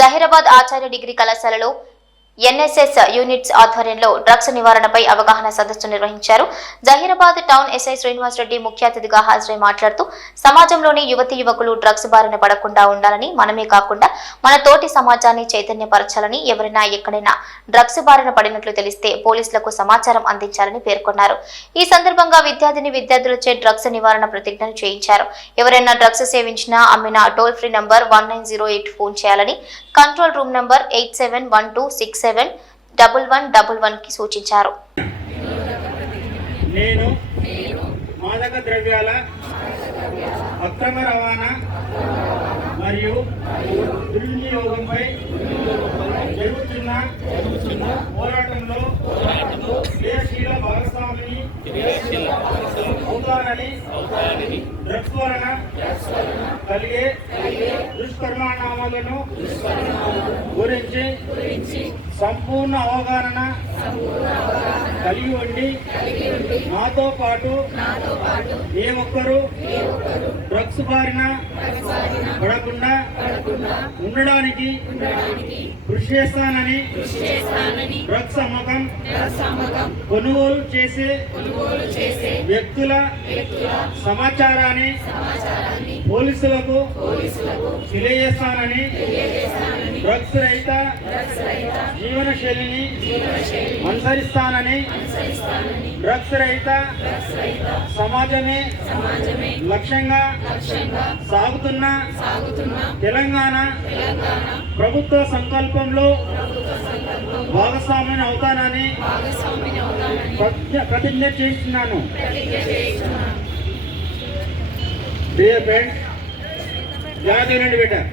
జహీరాబాద్ ఆచార్య degree కళాశాలలో NSS units ఆధ్వర్యంలో drugs నివారణపై అవగాహన సదస్సు నిర్వహించారు. జహీరాబాద్ టౌన్ ఎస్ఐ శ్రీనివాస్ రెడ్డి ముఖ్య అతిథిగా హాజరై మాట్లాడుతూ సమాజంలోని యువతీ యువకులు డ్రగ్స్ బారిన పడకుండా ఉండాలని, మనమే కాకుండా మన తోటి సమాజాన్ని చైతన్యపరచాలని, ఎవరైనా ఎక్కడైనా డ్రగ్స్ బారిన పడినట్లు తెలిస్తే పోలీసులకు సమాచారం అందించాలని పేర్కొన్నారు. ఈ సందర్భంగా విద్యార్థులచే డ్రగ్స్ నివారణ ప్రతిజ్ఞను చేయించారు. ఎవరైనా డ్రగ్స్ సేవించినా, అమ్మినా టోల్ ఫ్రీ నంబర్ 1908 ఫోన్ చేయాలని, కంట్రోల్ రూమ్ నంబర్ 8712671111 కి సూచించారు. నేను మాదక ద్రవ్యాల అక్రమ రవాణా మరియు దుర్వినియోగంపై జరుగుతున్న పోరాటంలో క్రియాశీల భాగస్వామిని అవుతానని, డ్రగ్స్ వలన కలిగే దుష్పరిణామాలను గురించి సంపూర్ణ అవగాహన కలిగి ఉండి నాతో పాటు ఏ ఒక్కరూ డ్రగ్స్ బారిన పడకుండా ఉండడానికి కృషి చేస్తానని, డ్రగ్స్ అమ్మకం కొనుగోలు చేసే వ్యక్తుల సమాచారాన్ని పోలీసులకు తెలియజేస్తానని, డ్రగ్స్ రహిత జీవన శైలిని అనుసరిస్తానని, డ్రగ్స్ రహిత సమాజమే లక్ష్యంగా సాగుతున్న తెలంగాణ ప్రభుత్వ సంకల్పంలో భాగస్వామిని అవుతానని ప్రతిజ్ఞ చేస్తున్నాను. డియర్ ఫ్రెండ్స్, జాగ్రత్తగా ఉండండి బేటా.